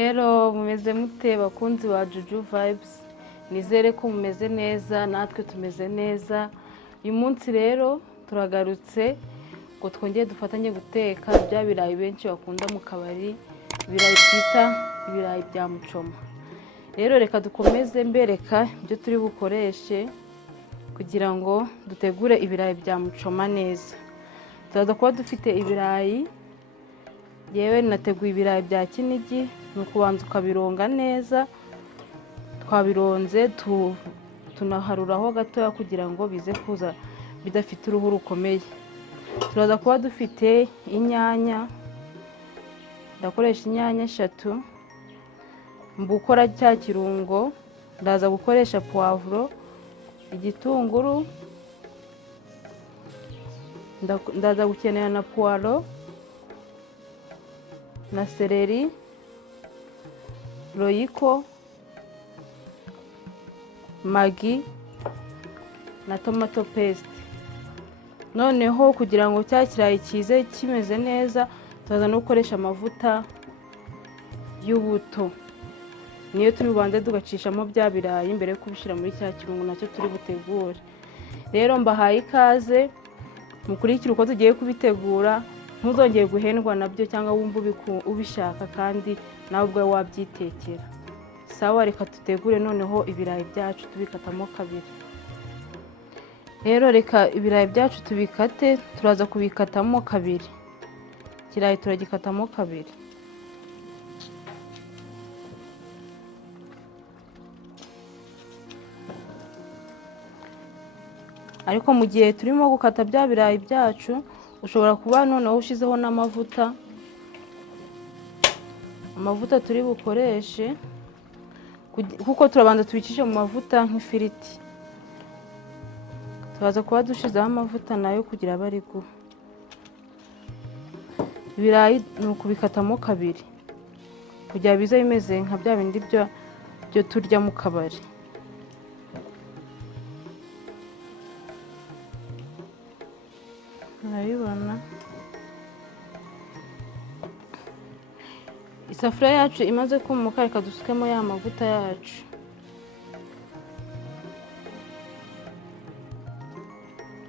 Hello, mumeze mute bakunzi wa Juju Vibes. Nizere ko mumeze neza, natwe tumeze neza. Uyu munsi rero turagarutse ngo twongeye dufatanye guteka bya birayi benshi bakunda mu kabari, ibirayi byita ibirayi bya mucoma. Rero reka dukomeze mbereka ibyo turi bukoreshe kugira ngo dutegure ibirayi bya mucoma neza. Turaza kuba dufite ibirayi, yewe nateguye ibirayi bya Kinigi, nukubanza ukabironga neza. Twabironze tunaharuraho gatoya kugira ngo bize kuza bidafite uruhu rukomeye. Turaza kuba dufite inyanya, ndakoresha inyanya 3. Mbukora cya kirungo ndaza gukoresha poivro, igitunguru, ndaza gukenera na poiro na seleri, royiko, magi na tomato paste. Noneho kugira ngo cya kirayi kize kimeze neza, turaza no gukoresha amavuta y'ubuto. Niyo turi bubanze tugacishamo bya birayi mbere yo kubishyira muri cya kirungo nacyo turi butegure. Rero mbahaye ikaze mukurikira uko tugiye kubitegura. Ntuzongeye guhendwa nabyo cyangwa wumva ubishaka kandi nawe ubwo wabyitekera. Sawa, reka tutegure noneho ibirayi byacu tubikatamo kabiri. Rero reka ibirayi byacu tubikate, turaza kubikatamo kabiri. Ikirayi turagikatamo kabiri. Ariko mu gihe turimo gukata bya birayi byacu, ushobora kuba noneho ushizeho n'amavuta. Amavuta turi bukoreshe kuko turabanza tubicishe mu mavuta nk'ifiriti. Turaza kuba dushizeho amavuta nayo kugira bari guha. Ibirayi ni ukubikatamo kabiri kugira bize bimeze nka bya bindi byo turya mu kabari. Murabibona? Isafuriya yacu imaze kumuka, reka dusukemo ya mavuta yacu.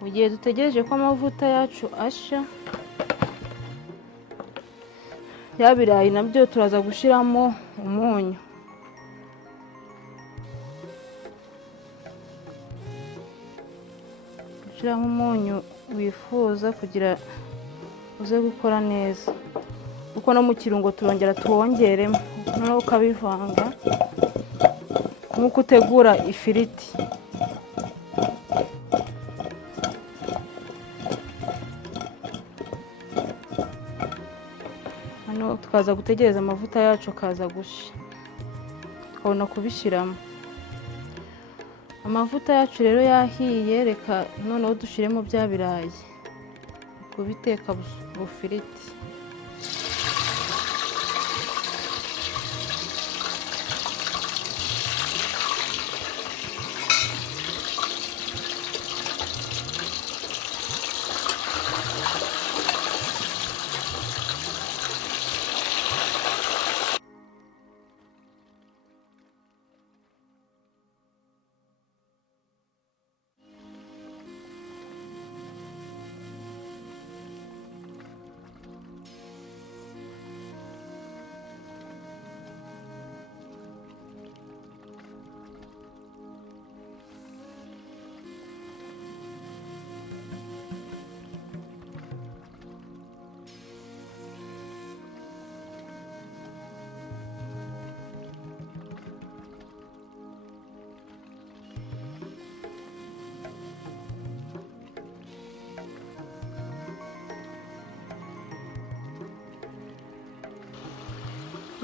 Mu gihe dutegereje ko amavuta yacu asha, ya birayi nabyo turaza gushiramo umunyu. Gushiramo umunyu wifuza kugira uze gukora neza. Uko no mu kirungo turongera tuwongeremo, noneho ukabivanga nk'uko utegura ifiriti. Hano tukaza gutegereza amavuta yacu akaza gusha, tukabona kubishiramo. Amavuta yacu rero yahiye, reka noneho dushiremo bya birayi kubiteka bufiriti.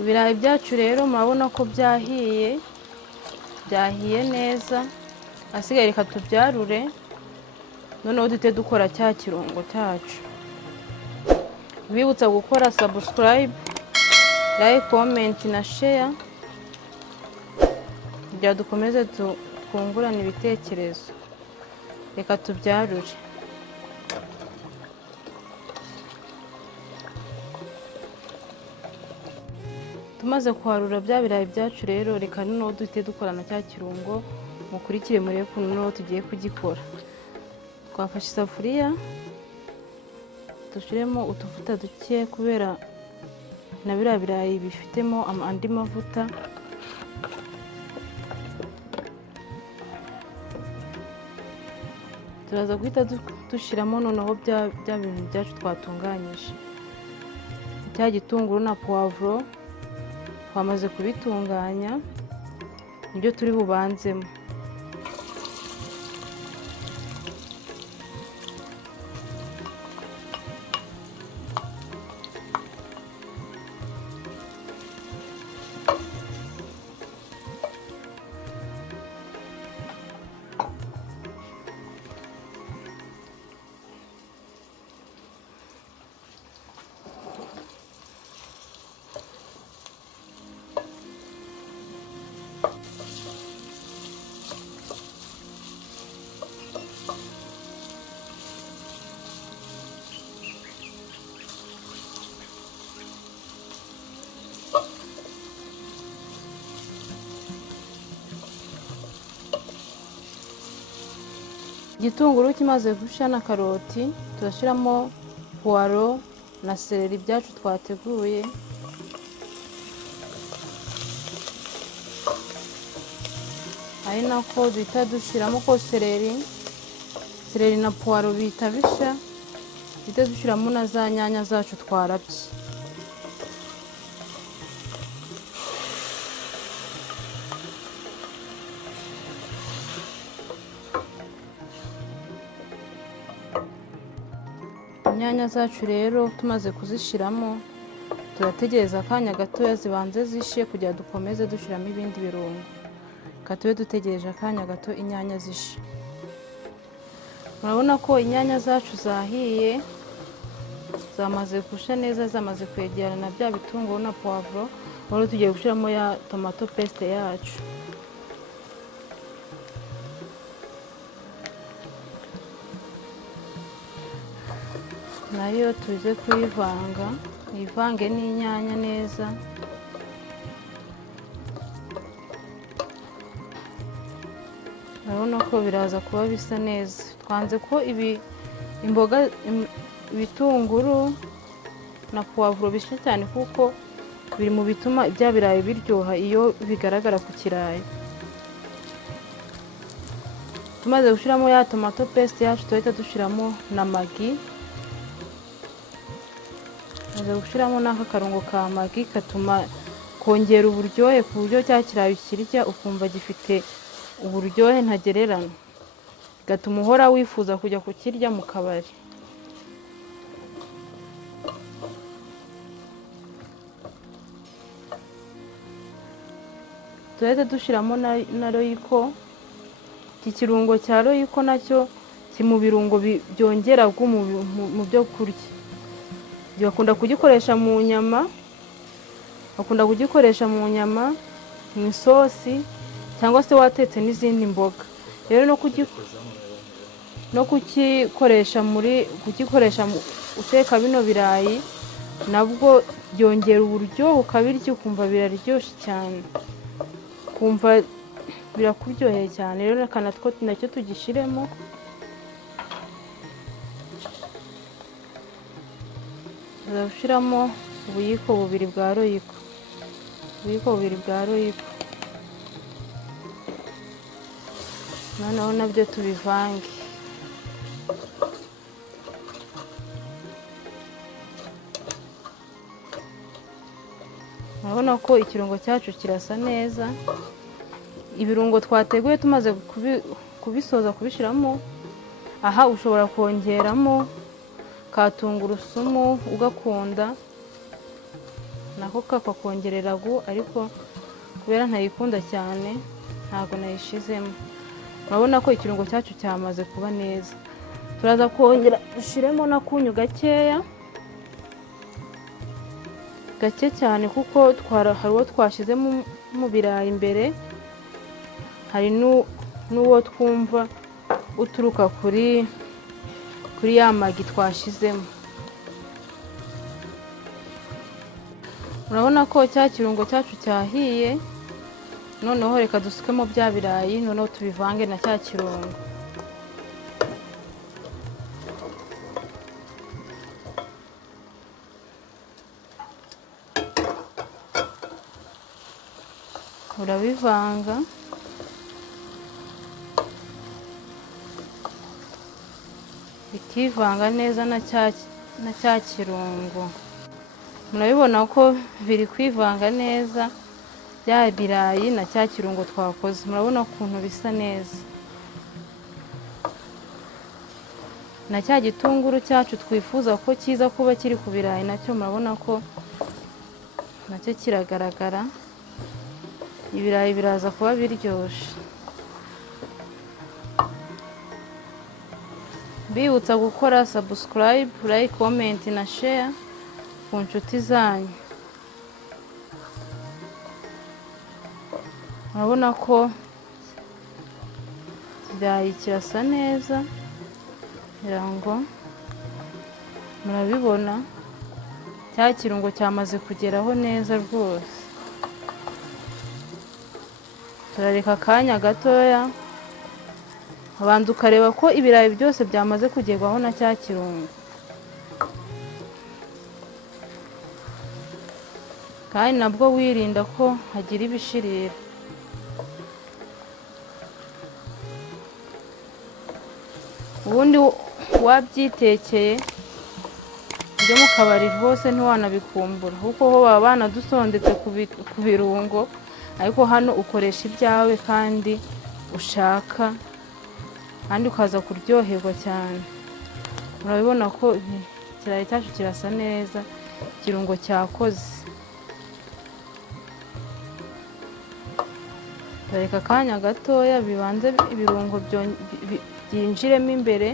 Ibirayi byacu rero murabona ko byahiye neza. Asigaye reka tubyarure, noneho duhite dukora cya kirungo cyacu. Bibutsa gukora subscribe, like, comment na share kugira dukomeze twungurana ibitekerezo. Reka tubyarure. tumaze kwarura bya birayi byacu rero reka noneho duhite dukorana cya kirungo mukurikire murebe ukuntu noneho tugiye kugikora. Twafashe isafuriya dushyiremo utuvuta duke kubera na biriya birayi bifitemo andi mavuta. Turaza guhita dushyiramo noneho bya bintu byacu twatunganyije, cya gitunguru na puwavuro twamaze kubitunganya nibyo turi bubanzemo. Igitunguru kimaze gushya na karoti turashyiramo puwaro na seleri byacu twateguye. Ari nako duhita dushyiramo ko seleri na puwaro bihita bishya, duhita dushyiramo na za nyanya zacu twarabye. Inyanya zacu rero tumaze kuzishyiramo turategereza akanya gatoya zibanze zishye kugira dukomeze dushyiramo ibindi birungo. Tube dutegereje akanya gato inyanya zishye. Murabona ko inyanya zacu zahiye, zamaze gushya neza, zamaze kwegerana bya bitunguru na puwavuro. Rero tugiye gushyiramo ya tomato paste yacu. Nayo tuze kuyivanga, ivange n'inyanya neza. Urabona ko biraza kuba bisa neza. Twanze ko ibitunguru na puwavuro bishya cyane kuko biri mu bituma ibya birayi biryoha iyo bigaragara ku kirayi. Tumaze gushyiramo ya tomato paste yacu tuhita dushyiramo na magi. Tumaze gushyiramo n'aka karungo ka magi katuma kongera uburyohe ku buryo cya kirayi ukirya ukumva gifite uburyohe ntagererana, gatuma uhora wifuza kujya kukirya mu kabari. Tuhita dushyiramo na royiko. Iki kirungo cya royiko nacyo kiri mu birungo byongera mu byo kurya. Bakunda kugikoresha mu nyama, mu isosi, cyangwa se watetse n'izindi mboga. Rero no kugikoresha uteka bino birayi nabwo byongera uburyohe, ukabirya ukumva biraryoshye cyane, ukumva birakuryoheye cyane. Rero nacyo tugishyiremo. Turashyiramo ubuyiko bubiri bwa royiko. Noneho nabyo tubivange. Urabona ko ikirungo cyacu kirasa neza. Ibirungo twateguye tumaze kubisoza kubishyiramo, aha ushobora kongeramo ka tungurusumu ugakunda, nako kakakongerera ariko kubera ntayikunda cyane ntabwo nayishizemo. Urabona ko ikirungo cyacu cyamaze kuba neza. Turaza kongera dushyiremo n'akunyu gake cyane kuko hari uwo twashyizemo mu birayi imbere, hari n'uwo twumva uturuka kuri ya magi twashyizemo. Murabona ko cya kirungo cyacu cyahiye, noneho reka dusukemo bya birayi, noneho tubivange na cya kirungo. Urabivanga bikivanga neza na cya kirungo. Murabibona ko biri kwivanga neza, bya birayi na cya kirungo twakoze. Murabona ukuntu bisa neza. Na cya gitunguru cyacu twifuza ko kiza kuba kiri ku birayi nacyo murabona ko nacyo kiragaragara. Ibirayi biraza kuba biryoshye. Bibutsa gukora subscribe, like, comment na share ku nshuti zanyu. Murabona ko ibirayi kirasa neza, ngo murabibona cya kirungo cyamaze kugeraho neza rwose. Turareka akanya gatoya, abanza ukareba ko ibirayi byose byamaze kugerwaho na cya kirungo, kandi nabwo wirinda ko hagira ibishirira. Ubundi wabyitekeye byo mu kabari rwose ntiwanabikumbura, kuko ho baba banadusondetse ku birungo, ariko hano ukoresha ibyawe kandi ushaka, kandi ukaza kuryoherwa cyane. Murabibona ko ikirayi cyacu kirasa neza, ikirungo cyakoze. Turareka akanya gatoya bibanze ibirungo byinjiremo imbere.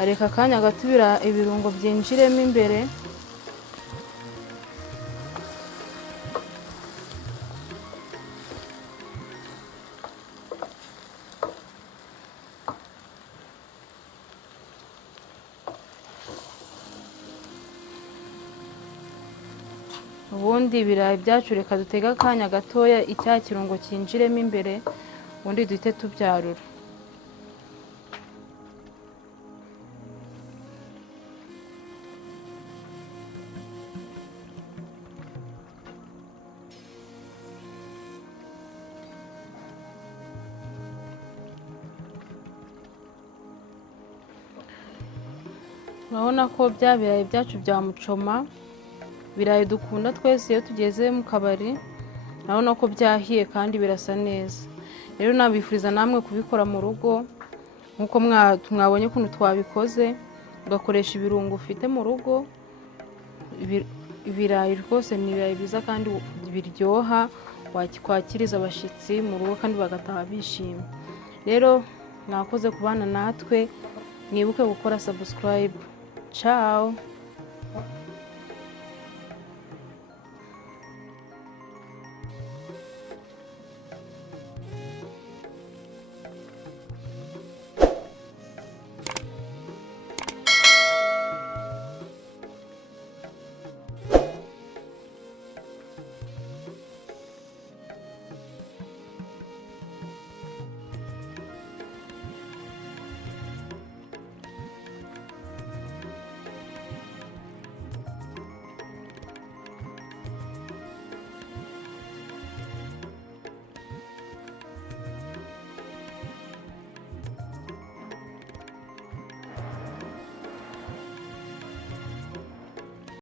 Areka akanya gato ibirungo byinjiremo imbere. Ubundi ibirayi byacu reka dutege akanya gatoya icya kirungo cyinjiremo imbere, ubundi duhite tubyarura. Urabona ko bya birayi byacu bya mucoma, ibirayi dukunda twese iyo tugeze mu kabari, urabona ko byahiye kandi birasa neza. Rero nabifuriza namwe kubikora mu rugo nkuko mwabonye ukuntu twabikoze, ugakoresha ibirungo ufite mu rugo. Ibirayi rwose ni ibirayi byiza kandi biryoha, wakwakiriza abashyitsi mu rugo kandi bagataha bishimye. Rero mwakoze kubana natwe, mwibuke gukora subscribe. Ciao.